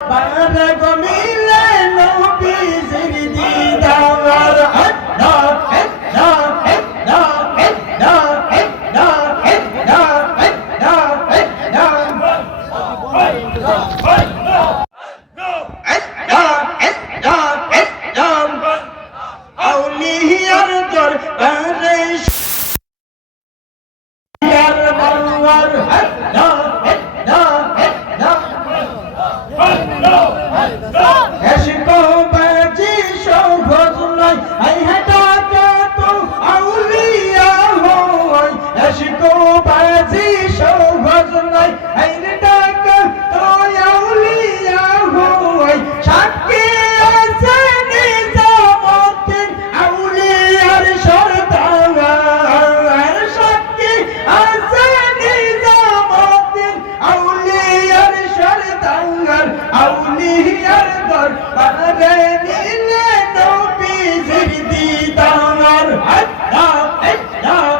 বারগ মিলে নবীজির দিদার আল্লাহ আল্লাহ আল্লাহ আল্লাহ আল্লাহ আল্লাহ আল্লাহ আউলিয়ার দরবারে ইয়ার মাওয়ার আল্লাহ এসকো বাজি সহজ নয় আই হাটাকে তো আউলিয়া হয় এসকো বাজি সহজ নয় আই হাটাকে তো আউলিয়া হয় সাক্ষী আছে নিজামুদ্দিন আউলিয়ার সরদার সাক্ষী আছে নিজামুদ্দিন আউলিয়ার সরদার আউলিয়ার দরবারে নিলে নবীজির দিদার আল্লাহ আল্লাহ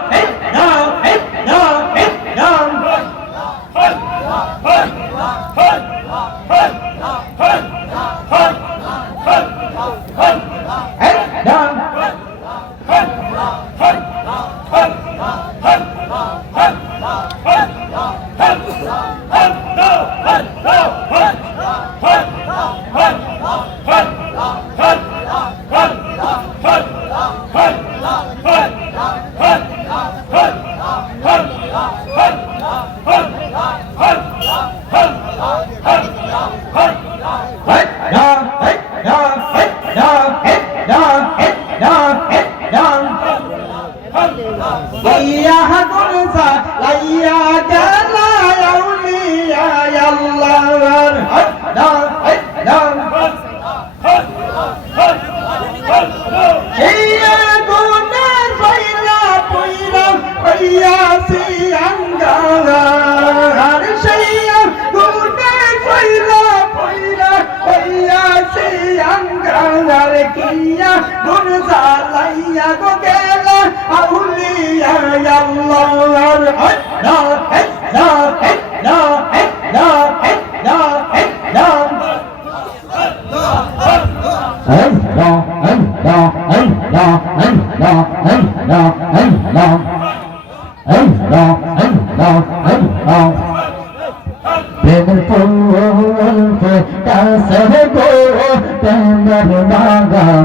আল্লাহ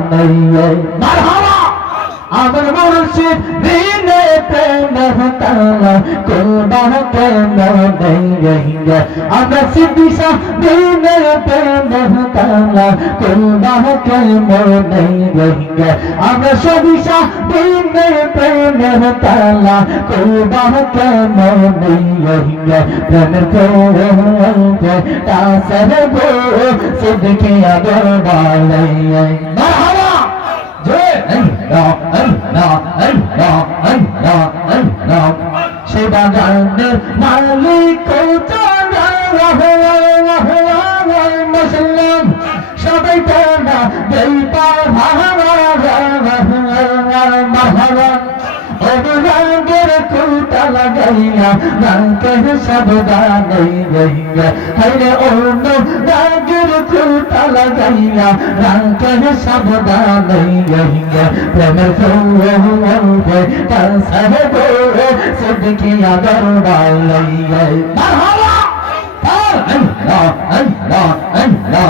আল্লাহ আমার মুর্শিদ বিনে প্রেম তালা কুরবান প্রেম দেঙ্গে আমরা সিদ্দিশা বিনে প্রেম তালা কুরবান প্রেম দেঙ্গে আমরা সবিশা বিনে প্রেম তালা কুরবান প্রেম দেঙ্গে প্রেমের প্রেম তাসর গো সিদ্দিকিয়া দরবারে মারহাবা শিবাগানের মালিক মুসলিম সবাই তোমরা দেইতা রঙের কুটা লাগাইয়া রঙের শব্দা নেই রইয়া হরে অন্য রঙের কুটা লাগাইয়া রঙের শব্দা নেই রইয়া প্রেমের ফুলে তার সহব সিদ্দিকিয়া দরবার লইয়া মারহাবা আল্লাহ আল্লাহ আল্লাহ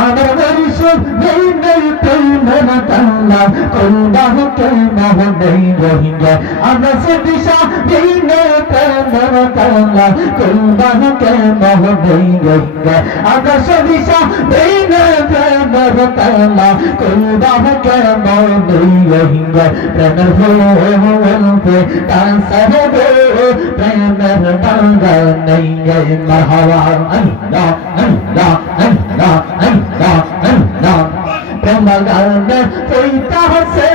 আমার মরিসুর নেই নেই প্রেমের তাল্লা কুরবান প্রেম নেই রহিঙ্গা আমরা সে দিশা নেই নেই প্রেমের তাল্লা কুরবান প্রেম নেই রহিঙ্গা আমরা সে দিশা নেই নেই প্রেমের তাল্লা কুরবান প্রেম নেই রহিঙ্গা প্রেমের ফুলে তাসর গো প্রেমের বাংলা নেই মারহাবা আল্লাহ আল্লাহ আল্লাহ আল্লাহ আল্লাহ প্রেম গানে কইতা হসে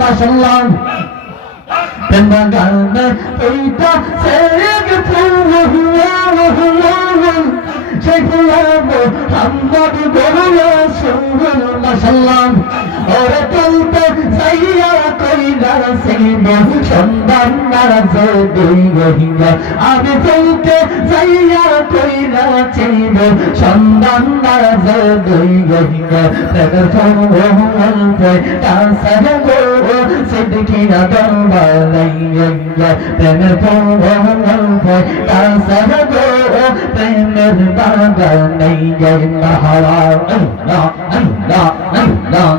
মাশাআল্লাহ প্রেম গানে কইতা সে সেগুলো হাম্মদ গোলা সুন্দর মাশাআল্লাহ ওরে চলতে যাইয়া কইরা সেব সন্ধান নারাজে দুই রহিঙ্গা আমি চলতে যাইয়া কইরা চেব সন্ধান নারাজে দুই রহিঙ্গা প্রেমের ফোনতে তাসার গো সিদ্দিকিনা দরবারাইয়া প্রেমের ফোনতে তাসার গো প্রেমের বাগানাইয়া মাহারা আল্লাহ আল্লাহ আল্লাহ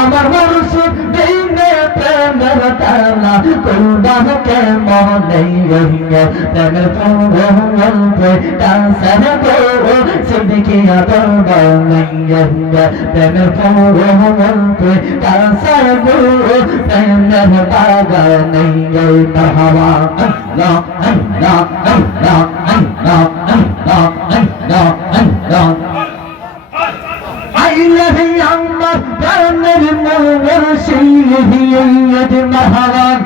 আমার মুর্শিদ দিনে প্রেমের তালা কুরবানকে মনে রহিয়া প্রেমের ফোনতে তাসার গো সিদ্দিকিয়া দরবারাইয়া প্রেমের ফোনতে তাসার গো প্রেমের বাগানাইয়া মাহারা আল্লাহ আল্লাহ আল্লাহ আল্লাহ আল্লাহ আল্লাহ আল্লাহ আইলাহি আমার প্রাণের মুর্শিদ মহারাজ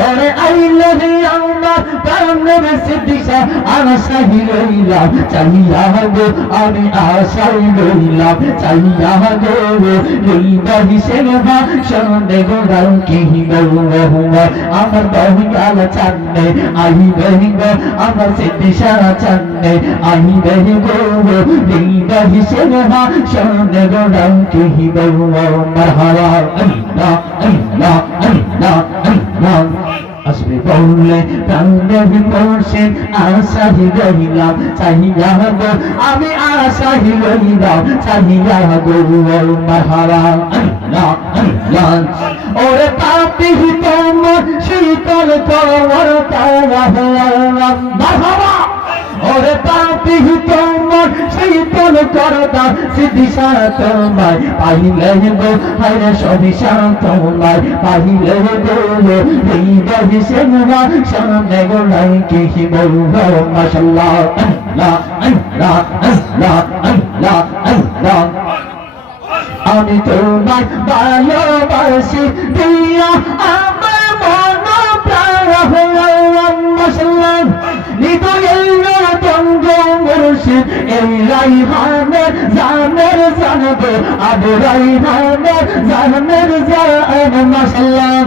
ওরে আইলাহি আমার প্রাণের সিদ্দিশা আশাই রইলাম চাইয়া গো আমি আশাই রইলাম চাইয়া গো হৃদয় সেবা শোনে গো রাম কি বহুয়া আমার দয়াল চান্নে আইবে গো আমার সিদ্দিশা চান্নে আইবে গো হৃদয় সেবা শোনে গো রাম কি বহুয়া মারহাবা আল্লাহ আল্লাহ আল্লাহ আল্লাহ আসবে বললে প্রাণের মুর্শিদ আশাই রইলাম চাইয়া গো আমি আশাই রইলাম চাইয়া গো মারহাবা আল্লাহ আল্লাহ ওরে পাপি তোমার শীতল তোমার তারা মারহাবা ওরে পাপি তোমার শীতল করতা সিদ্দিশা তোমায় পাইলে গো হায়রে সবিশা তোমায় পাইলে গো হৃদয় সেবা সামনে গো নাই কি বলবো মাশাআল্লাহ আল্লাহ আল্লাহ আল্লাহ আল্লাহ আল্লাহ আমি তোমায় ভালোবাসি দিয়া আমার মন প্রাণ মাশাআল্লাহ হৃদয়ের তঙ্গ মুর্শিদ এই রাইহানের জানের জানবো আবু রাইহানের জানের জান মাশাআল্লাহ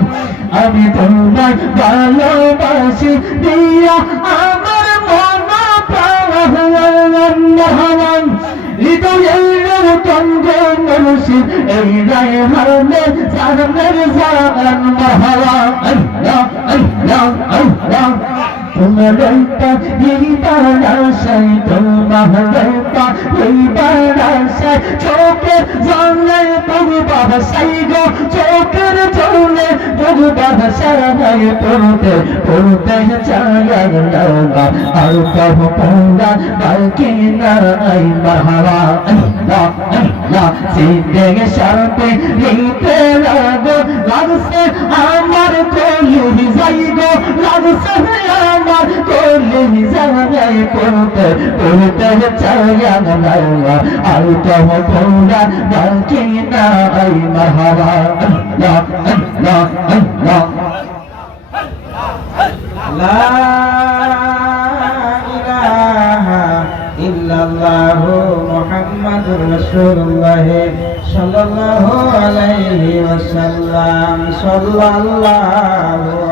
আমি তোমায় ভালোবাসি দিয়া আমার মন প্রাণ মহান হৃদয়ের তঙ্গ মুর্শিদ এই রাইহানের জানের জান মহান আল্লাহ আল্লাহ আল্লাহ তোমার এই বারাসায় তোমার এই বারাসায় চোখের জলে তবু বাসাই গো চোখের জলে তবু বাসায় পড়তে পড়তে চায় না আর তবু পড়া বাকি নাই মারহাবা আল্লাহ আল্লাহ সিদ্দিক সাথে নিতে লাগছে আমার কলি যাই গো লাগছে আমার কলি যাই পড়তে পড়তে চায় না আর তবু পড়া বাকি নাই মারহাবা আল্লাহ আল্লাহ আল্লাহ লা ইলাহা ইল্লাল্লাহু মুহাম্মাদুর রাসূলুল্লাহ সাল্লাল্লাহু আলাইহি ওয়াসাল্লাম সাল্লাল্লাহু